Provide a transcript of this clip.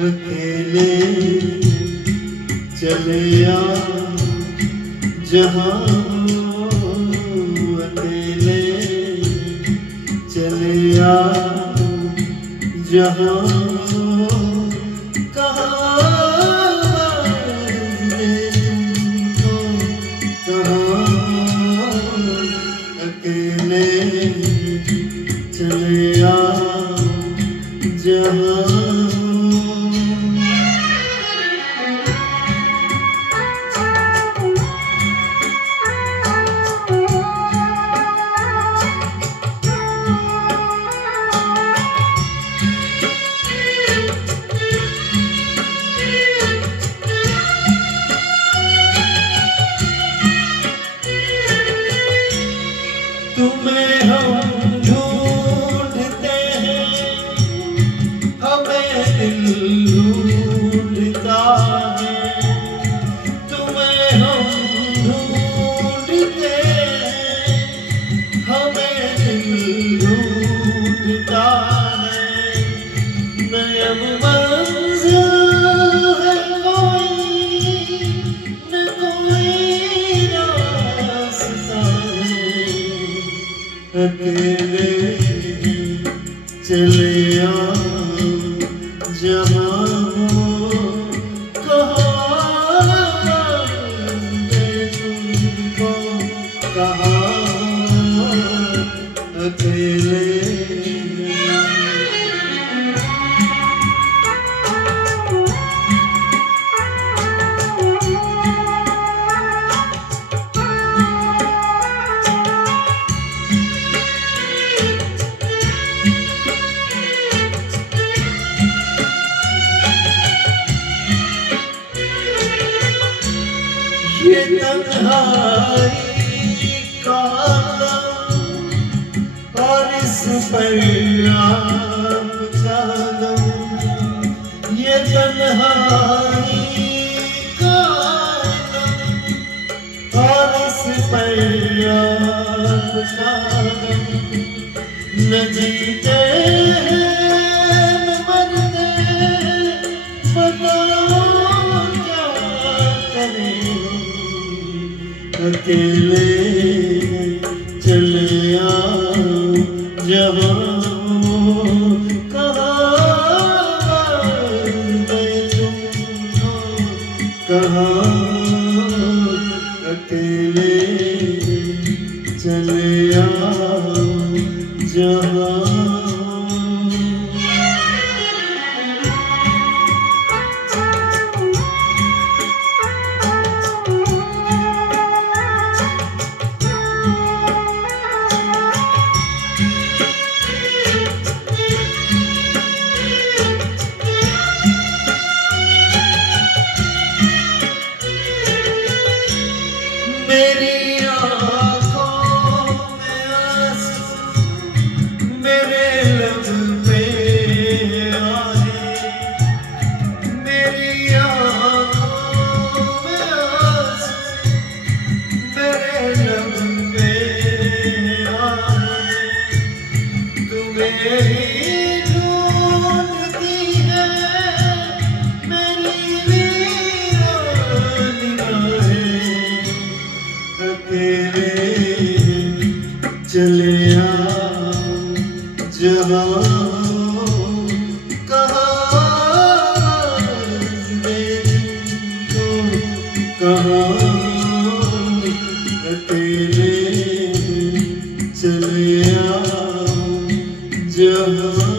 अकेले चले आ जहाँ अकेले चले आ जहाँ अकेले चले आ जहाँ तुम्हें हम ढूंढते हैं, हमें दिल ढूंढता है। तुम्हें हम ढूंढते हैं, हमें दिल ढूंढता है। नयन मंज़िल है कोई न कोई रास्ता है। अकेले चले आ जहाँ तुमको कहा अकेले ये तन्हाई का आलम और इस पर आप जालम। ये तन्हाई का आलम और इस पर आप जालम। न जीते अकेले चले आ जहाँ कहाँ गए तुम कहाँ अकेले चले आ जहाँ मेरी आँखों में आंसू मेरे लब पे आए। मेरी आँखों में आंसू मेरे लब पे आए। तुम्हें ही ढूंढती है मेरी वीरान निगाहें। अकेले चले आ जहाँ कहाँ कहाँ अकेले चले आ जहाँ